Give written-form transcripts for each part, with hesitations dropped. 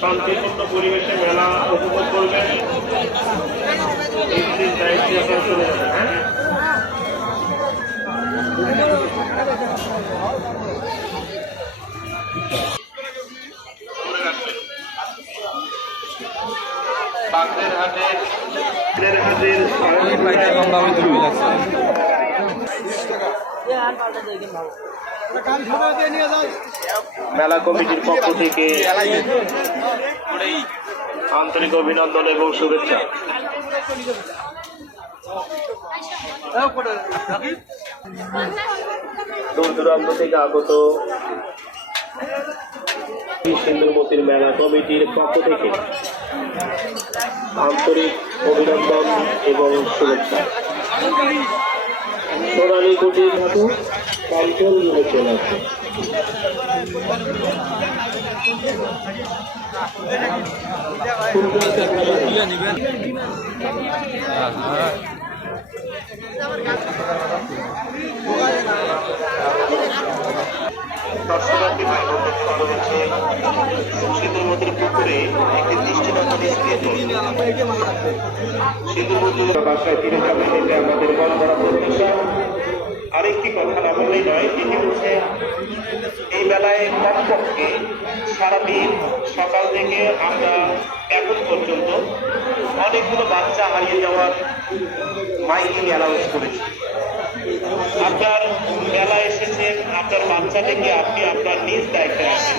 শান্তিপূর্ণ পরিবেশে মেলা উপভোগ করবেন। দায়িত্বে আপনারা চলে যাবেন। মেলা কমিটির পক্ষ থেকে আন্তরিক অভিনন্দন এবং শুভেচ্ছা। দূর দূরান্ত থেকে আগত সিন্ধুমতির মেলা কমিটির পক্ষ থেকে আন্তরিক অভিনন্দন এবং শুভেচ্ছা। সোনালী কুটির ধাতু কাঞ্চন নিয়ে চলে আসে। দর্শনার্থী ভাই বোনদের জন্য রয়েছে সিন্ধুমতির পুকুরে একটি দৃষ্টিনন্দন স্মৃতি। সিন্ধুমতির বাসায় ফিরে যাবেন, এটা আমাদের মন করা প্রত্যাশা। আরেকটি কথা না বললেই নয়, যেটি হচ্ছে এই মেলায় কমপক্ষে সারাদিন সকাল থেকে আমরা এখন পর্যন্ত অনেকগুলো বাচ্চা হারিয়ে যাওয়ার মাইকিং অ্যানাউন্স করেছি। আপনার মেলা এসেছেন, আপনার বাচ্চাটিকে আপনি আপনার নিজ দায়িত্বে রাখবেন।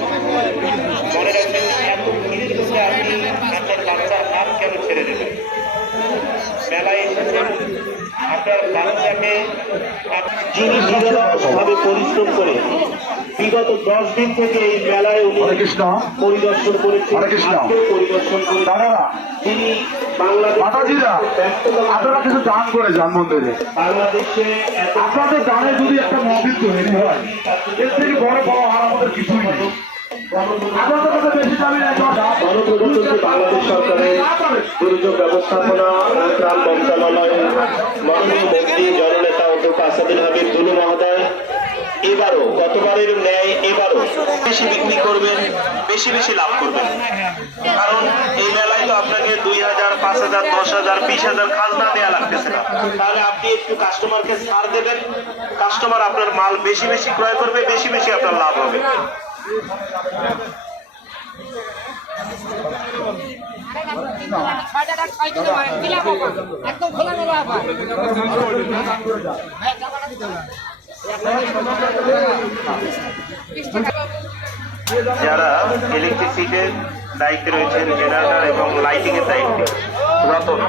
মনে রাখবেন, এত ভিড়ের মধ্যে আপনি আপনার বাচ্চার হাত কেন ছেড়ে দেবেন? মেলায় এসেছেন, আপনার বাচ্চাকে যিনি ভাবে পরিশ্রম করে বিগত 10 দিন থেকে এই মেলায় পরিদর্শন করেছেন, পরিদর্শন করে তিনি আপনারা কিছু দান করে যান মন্দিরে। বাংলাদেশে আপনাদের দানে যদি একটা মন্দির তৈরি হয়, এর থেকে বড় পাওয়া আর আমাদের কিছুই নেই। বাংলাদেশ সরকারের দুর্যোগ ব্যবস্থাপনা ও ত্রাণ মন্ত্রণালয়ের মাননীয় মন্ত্রী জননেতা অধ্যক্ষ আসাদুল হাবিব দুলু মহোদয় এবারও গতবারের ন্যায় এবারও বেশি বিক্রি করবেন, বেশি বেশি লাভ করবেন। কারণ এই মেলায় তো আপনাকে 2000, 5000, 10,000, 20,000 খাজনা দেওয়া লাগতেছে না। তাহলে আপনি একটু কাস্টমারকে ছাড় দেবেন, কাস্টমার আপনার মাল বেশি বেশি ক্রয় করবে, বেশি বেশি আপনার লাভ হবে। যারা ইলেকট্রিসিটির দায়িত্বে রয়েছেন, জেনারেটর এবং লাইটিং এর দায়িত্বে রতন,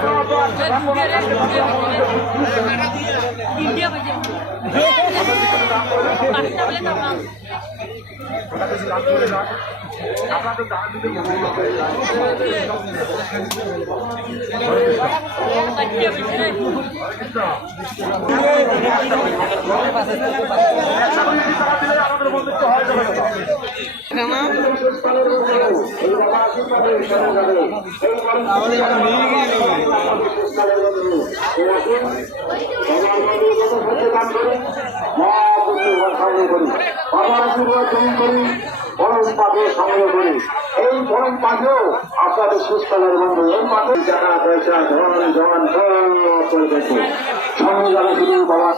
এই গরম পাখেও আপনাদের সুস্থলের বন্ধু এই পাখে টাকা পয়সা ধন জন সঙ্গে যাবে শুধু বাবা